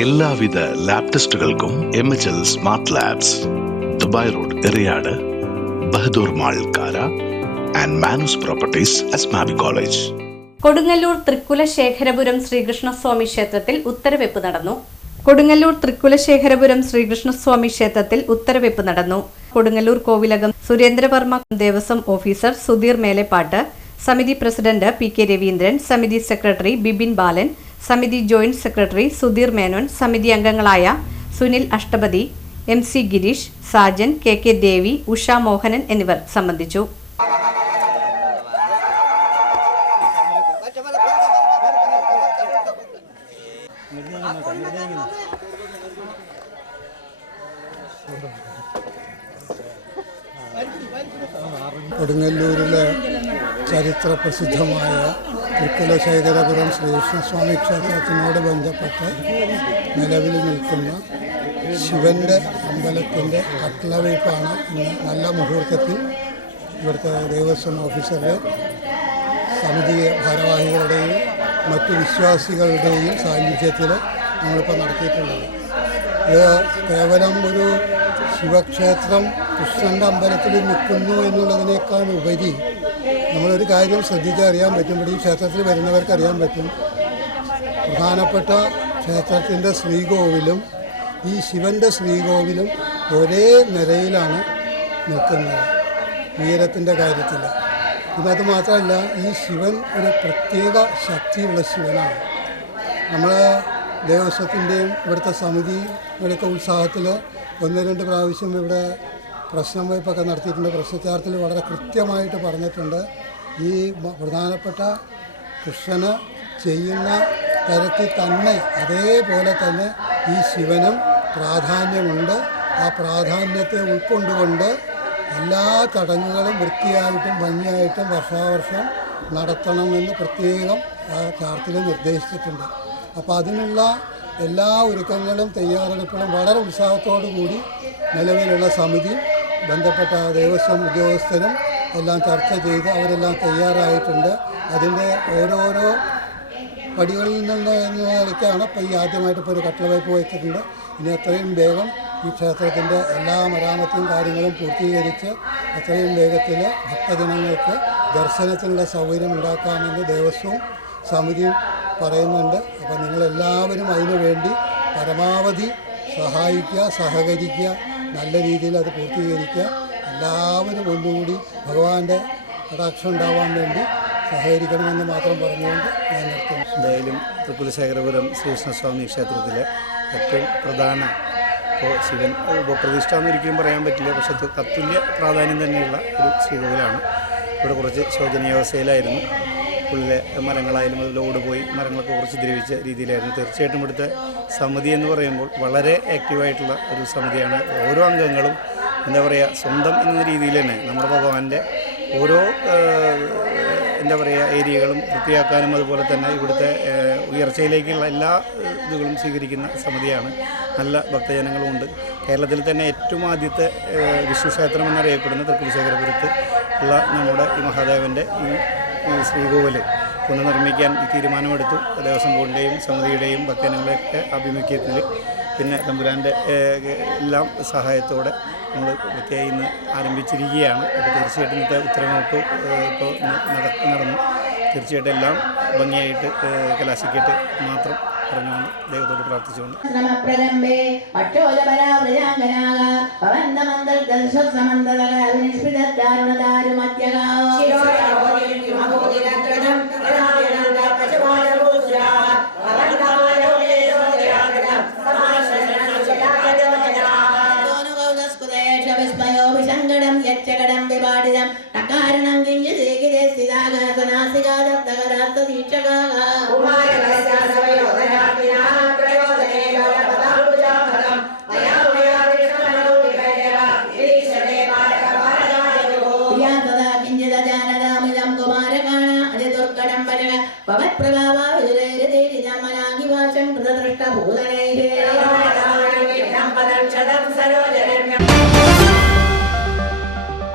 എല്ലാവിധ lab ടെസ്റ്റുകൾക്കും M H L smart labs Dubai road Eriyad Bahadur mall Kara and Manoos properties Asmabi college Kodungallur Thrikkulasekharapuram Sreekrishnaswamy ക്ഷേത്രത്തിൽ ഉത്തരവെപ്പ് നടന്നു. കൊടുങ്ങല്ലൂർ തൃക്കുലശേഖരപുരം ശ്രീകൃഷ്ണസ്വാമി ക്ഷേത്രത്തിൽ ഉത്തരവെപ്പ് നടന്നു. കൊടുങ്ങല്ലൂർ കോവിലകം സുരേന്ദ്രവർമ്മ ദേവസ്വം ഓഫീസർ സുധീർ മേലെപ്പാട്ട് സമിതി പ്രസിഡന്റ് പി കെ രവീന്ദ്രൻ സമിതി സെക്രട്ടറി ബിബിൻ ബാലൻ സമിതി ജോയിന്റ് സെക്രട്ടറി സുധീർ മേനോൻ സമിതി അംഗങ്ങളായ Sunil Ashtapathi M C Girish Sajan K K Devi Usha Mohanan എന്നിവർ സംബന്ധിച്ചു. കൊടുങ്ങല്ലൂരിലെ ചരിത്ര പ്രസിദ്ധമായ തൃക്കുലശേഖരപുരം ശ്രീകൃഷ്ണസ്വാമി ക്ഷേത്രത്തിനോട് ബന്ധപ്പെട്ട് നിലവിൽ നിൽക്കുന്ന ശിവന്റെ അമ്പലത്തിന്റെ കട്ടിളവയ്പ്പാണ് ഇന്ന് നല്ല മുഹൂർത്തത്തിൽ ഇവിടുത്തെ ദേവസ്വം ഓഫീസറുടെ സമിതി ഭാരവാഹികളുടെയും മറ്റ് വിശ്വാസികളുടെയും സാന്നിധ്യത്തിൽ നമ്മളിപ്പോൾ നടത്തിയിട്ടുള്ളത്. ഇത് കേവലം ഒരു ശിവക്ഷേത്രം കൃഷ്ണന്റെ അമ്പലത്തിൽ നിൽക്കുന്നു എന്നുള്ളതിനേക്കാൾ ഉപരി നമ്മളൊരു കാര്യം ശ്രദ്ധിച്ചാൽ അറിയാൻ പറ്റും. ഇവിടെ ഈ ക്ഷേത്രത്തിൽ വരുന്നവർക്ക് അറിയാൻ പറ്റും. പ്രധാനപ്പെട്ട ക്ഷേത്രത്തിന്റെ ശ്രീകോവിലും ഈ ശിവന്റെ ശ്രീകോവിലും ഒരേ നിരയിലാണ് നിൽക്കുന്നത് ഉയരത്തിന്റെ കാര്യത്തിൽ. പിന്നെ അത് മാത്രമല്ല ഈ ശിവൻ ഒരു പ്രത്യേക ശക്തിയുള്ള ശിവനാണ്. നമ്മൾ ദേവസ്വത്തിന്റെയും ഇവിടുത്തെ സമിതിയുടെയൊക്കെ ഉത്സാഹത്തിൽ ഒന്ന് രണ്ട് പ്രാവശ്യം ഇവിടെ പ്രശ്നം വയ്പ്പൊക്കെ നടത്തിയിട്ടുണ്ട്. പ്രശ്നത്തിൽ വളരെ കൃത്യമായിട്ട് പറഞ്ഞിട്ടുണ്ട്. ഈ പ്രധാനപ്പെട്ട കൃഷ്ണന് ചെയ്യുന്ന തരത്തിൽ തന്നെ അതേപോലെ തന്നെ ഈ ശിവനും പ്രാധാന്യമുണ്ട്. ആ പ്രാധാന്യത്തെ ഉൾക്കൊണ്ടുകൊണ്ട് എല്ലാ ചടങ്ങുകളും വൃത്തിയായിട്ടും ഭംഗിയായിട്ടും വർഷാവർഷം നടത്തണമെന്ന് പ്രത്യേകം ആ ചാർത്തിൽ നിർദ്ദേശിച്ചിട്ടുണ്ട്. അപ്പോൾ അതിനുള്ള എല്ലാ ഒരുക്കങ്ങളും തയ്യാറെടുപ്പുകളും വളരെ ഉത്സാഹത്തോടു കൂടി നിലവിലുള്ള സമിതി ബന്ധപ്പെട്ട ദേവസ്വം ഉദ്യോഗസ്ഥരും എല്ലാം ചർച്ച ചെയ്ത് അവരെല്ലാം തയ്യാറായിട്ടുണ്ട്. അതിന്റെ ഓരോരോ പടികളിൽ നിന്ന് നിലയ്ക്കാണ് ഇപ്പോൾ ഈ ആദ്യമായിട്ട് ഇപ്പോൾ ഒരു കട്ടളവയ്പ് വെച്ചിട്ടുണ്ട്. ഇനി എത്രയും വേഗം ഈ ക്ഷേത്രത്തിന്റെ എല്ലാ മരാമത്തും കാര്യങ്ങളും പൂർത്തീകരിച്ച് എത്രയും വേഗത്തിൽ ഭക്തജനങ്ങൾക്ക് ദർശനത്തിനുള്ള സൗകര്യം ഉണ്ടാക്കാമെന്ന് ദേവസ്വവും സമിതിയും പറയുന്നുണ്ട്. അപ്പോൾ നിങ്ങളെല്ലാവരും അതിനു വേണ്ടി പരമാവധി സഹായിക്കുക സഹകരിക്കുക നല്ല രീതിയിൽ അത് പൂർത്തീകരിക്കുക. എല്ലാവരും ഒന്നുകൂടി ഭഗവാന്റെ കടാക്ഷം ഉണ്ടാവാൻ വേണ്ടി സഹകരിക്കണമെന്ന് മാത്രം പറഞ്ഞുകൊണ്ട് ഞാൻ നിർത്തുന്നു. എന്തായാലും തൃക്കുലശേഖരപുരം ശ്രീകൃഷ്ണസ്വാമി ക്ഷേത്രത്തിലെ ഏറ്റവും പ്രധാന ഇപ്പോൾ ശിവൻ ഉപപ്രതിഷ്ഠ എന്നൊരിക്കലും പറയാൻ പറ്റില്ല. പക്ഷെ തത്തുല്യ പ്രാധാന്യം തന്നെയുള്ള ഒരു ശ്രീകോവിലാണ് ഇവിടെ കുറച്ച് ശോചനീയാവസ്ഥയിലായിരുന്നു. ഉള്ളിലെ മരങ്ങളായാലും അതിൽ പോയി മരങ്ങളൊക്കെ കുറച്ച് ദ്രവിച്ച രീതിയിലായിരുന്നു. തീർച്ചയായിട്ടും ഇവിടുത്തെ സമിതി എന്ന് പറയുമ്പോൾ വളരെ ആക്റ്റീവായിട്ടുള്ള ഒരു സമിതിയാണ്. ഓരോ അംഗങ്ങളും എന്താ പറയുക സ്വന്തം എന്ന രീതിയിൽ തന്നെ നമ്മുടെ ഭഗവാന്റെ ഓരോ എന്താ പറയുക ഏരിയകളും വൃത്തിയാക്കാനും അതുപോലെ തന്നെ ഇവിടുത്തെ ഉയർച്ചയിലേക്കുള്ള എല്ലാ ഇതുകളും സ്വീകരിക്കുന്ന സമിതിയാണ്. നല്ല ഭക്തജനങ്ങളുമുണ്ട് കേരളത്തിൽ തന്നെ ഏറ്റവും ആദ്യത്തെ വിഷ്ണു എന്നറിയപ്പെടുന്ന തൃക്കുശേഖരപുരത്ത് ഉള്ള നമ്മുടെ ഈ മഹാദേവന്റെ ഈ ശ്രീകോവിൽ പുനർനിർമ്മിക്കാൻ തീരുമാനമെടുത്തു. ദേവസ്വം ബോർഡിന്റെയും സമിതിയുടെയും ഭക്തജനങ്ങളുടെയൊക്കെ ആഭിമുഖ്യത്തിൽ. പിന്നെ തമ്പുരാന്റെ എല്ലാം സഹായത്തോടെ നമ്മൾ വൃത്തിയായി ഇന്ന് ആരംഭിച്ചിരിക്കുകയാണ്. അപ്പോൾ തീർച്ചയായിട്ടും ഇന്നത്തെ ഉത്തരവെപ്പ് ഇപ്പോൾ നടന്നു. തീർച്ചയായിട്ടും എല്ലാം ഭംഗിയായിട്ട് കലാശിക്കട്ടെ മാത്രം പറഞ്ഞുകൊണ്ട് ദൈവത്തോട് പ്രാർത്ഥിച്ചുകൊണ്ട്. ശ്രമപ്രലംബേ భక్త తీర్చగల భవత్ప్రభావాయురైరదేరిజామనాగివాచం కృతదృష్టభూతనైః సరోజ